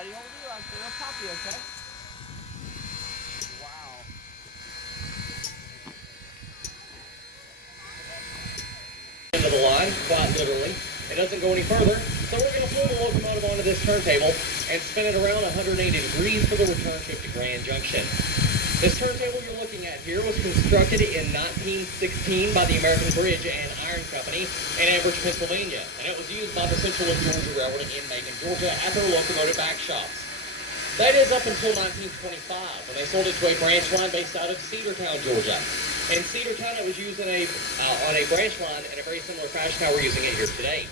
Daddy, hold you out there. I'll pop you, okay? Wow. End of the line, quite literally. It doesn't go any further, so we're going to pull the locomotive onto this turntable and spin it around 180 degrees for the return trip to Grand Junction. This turntable you're looking at here was constructed in 1916 by the American Bridge and Iron Company in Ambridge, Pennsylvania, and it was used by the Central of Georgia Railroad in Macon, Georgia at their locomotive back shops. That is up until 1925, when they sold it to a branch line based out of Cedartown, Georgia. In Cedartown, it was used on a branch line in a very similar fashion how we're using it here today.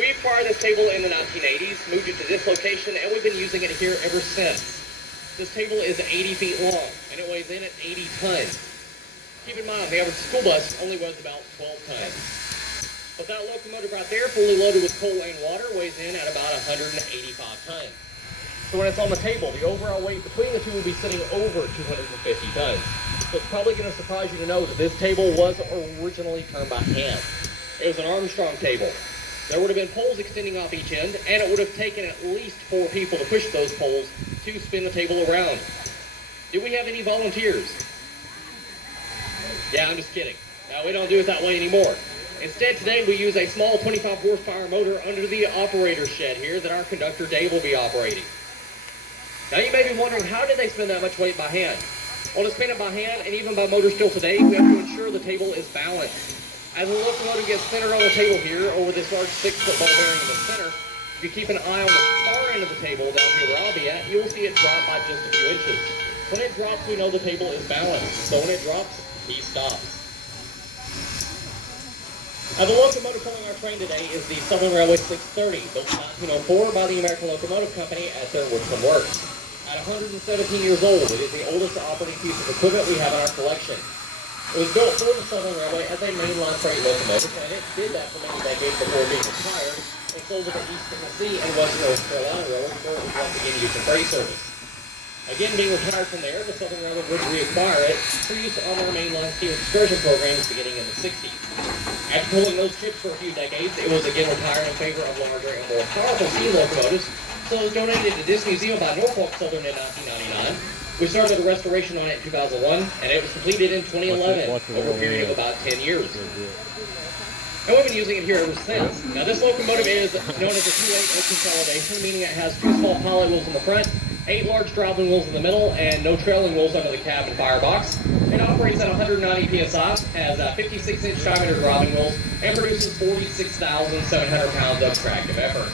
We acquired this table in the 1980s, moved it to this location, and we've been using it here ever since. This table is 80 feet long, and it weighs in at 80 tons. Keep in mind, the average school bus only weighs about 12 tons. But that locomotive right there, fully loaded with coal and water, weighs in at about 185 tons. So when it's on the table, the overall weight between the two will be sitting over 250 tons. So it's probably going to surprise you to know that this table was originally turned by hand. It was an Armstrong table. There would have been poles extending off each end, and it would have taken at least 4 people to push those poles to spin the table around. Do we have any volunteers? Yeah, I'm just kidding. No, we don't do it that way anymore. Instead, today we use a small 25 horsepower motor under the operator's shed here that our conductor Dave will be operating. Now you may be wondering, how did they spin that much weight by hand? Well, to spin it by hand, and even by motor still today, we have to ensure the table is balanced. As the locomotive gets centered on the table here, over this large 6-foot ball bearing in the center, if you keep an eye on the far end of the table down here where I'll be at, you will see it drop by just a few inches. When it drops, we know the table is balanced. So when it drops, he stops. Now, the locomotive pulling our train today is the Southern Railway 630, built in 1904 by the American Locomotive Company at their Woodson Works. At 117 years old, it is the oldest operating piece of equipment we have in our collection. It was built for the Southern Railway as a mainline freight locomotive, and it did that for many decades before being retired and sold to the East Tennessee and Western North Carolina Railroad before it was once again used in freight service. Again, being retired from there, the Southern Railroad would reacquire it for use on their mainline steam excursion programs beginning in the 60s. After pulling those ships for a few decades, it was again retired in favor of larger and more powerful steam locomotives, so it was donated to this museum by Norfolk Southern in 1999. We started a restoration on it in 2001, and it was completed in 2011, over a period of about 10 years. And we've been using it here ever since. Now, this locomotive is known as a 2-8 consolidation, meaning it has 2 small pilot wheels in the front, 8 large driving wheels in the middle, and no trailing wheels under the cab and firebox. It operates at 190 psi, has 56-inch diameter driving wheels, and produces 46,700 pounds of tractive effort.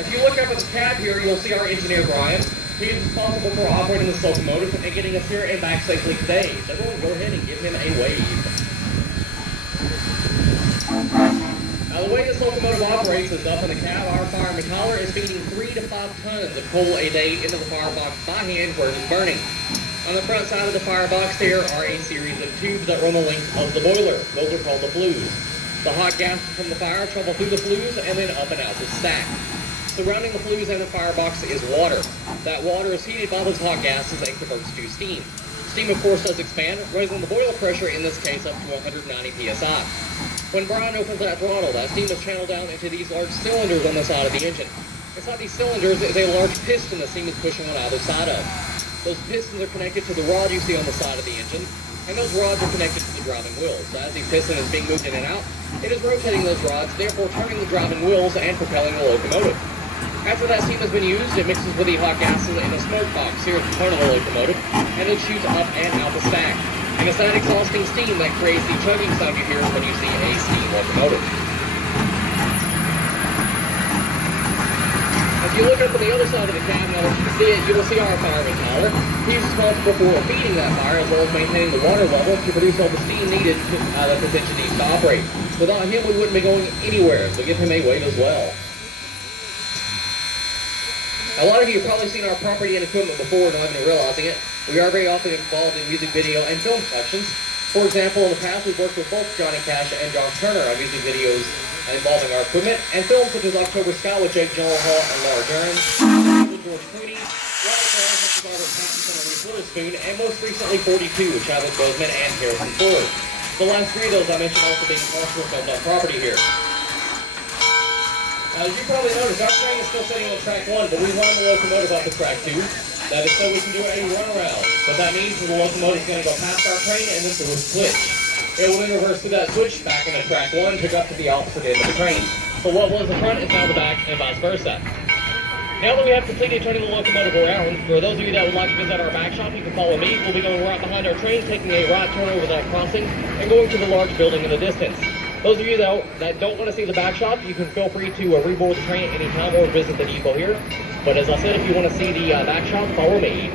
If you look up at the cab here, you'll see our engineer, Brian. He is responsible for operating this locomotive and getting us here and back safely today. So everyone go ahead and give him a wave. Now the way this locomotive operates is up in the cab. Our fireman Tyler is feeding 3 to 5 tons of coal a day into the firebox by hand where it is burning. On the front side of the firebox there are a series of tubes that run the length of the boiler. Those are called the flues. The hot gases from the fire travel through the flues and then up and out the stack. Surrounding the flues and the firebox is water. That water is heated by those hot gases and converts to steam. Steam, of course, does expand, raising the boiler pressure, in this case, up to 190 psi. When Brian opens that throttle, that steam is channeled down into these large cylinders on the side of the engine. Inside these cylinders is a large piston the steam is pushing on either side of. Those pistons are connected to the rod you see on the side of the engine, and those rods are connected to the driving wheels. So as the piston is being moved in and out, it is rotating those rods, therefore turning the driving wheels and propelling the locomotive. After that steam has been used, it mixes with the hot gases in a smoke box here at the front of the locomotive, and it shoots up and out the stack. And it's that exhausting steam that creates the chugging sound you hear when you see a steam locomotive. If you look up on the other side of the cab, now that you can see it, you will see our fireman Tyler. He's responsible for feeding that fire as well as maintaining the water level to produce all the steam needed that the engine needs to operate. Without him, we wouldn't be going anywhere, so give him a wave as well. A lot of you have probably seen our property and equipment before, not even realizing it. We are very often involved in music video and film productions. For example, in the past, we've worked with both Johnny Cash and John Turner on music videos involving our equipment, and films such as October Sky with Jake Gyllenhaal and Laura Dern, with George Clooney, Robert Harris, Robert Pattinson, and Reese Witherspoon, and most recently 42 with Chadwick Boseman and Harrison Ford. The last 3 of those I mentioned also being partially filmed on property here. As you probably noticed, our train is still sitting on track 1, but we run the locomotive up to track 2. That is so we can do a runaround. What that means is the locomotive is going to go past our train and then through a switch. It will then reverse through that switch back into track 1, pick up to the opposite end of the train. So what was the front is now the back, and vice versa. Now that we have completed turning the locomotive around, for those of you that would like to visit our back shop, you can follow me. We'll be going right behind our train, taking a right turn over that crossing, and going to the large building in the distance. Those of you that don't want to see the back shop, you can feel free to reboard the train at any time or visit the depot here. But as I said, if you want to see the back shop, follow me.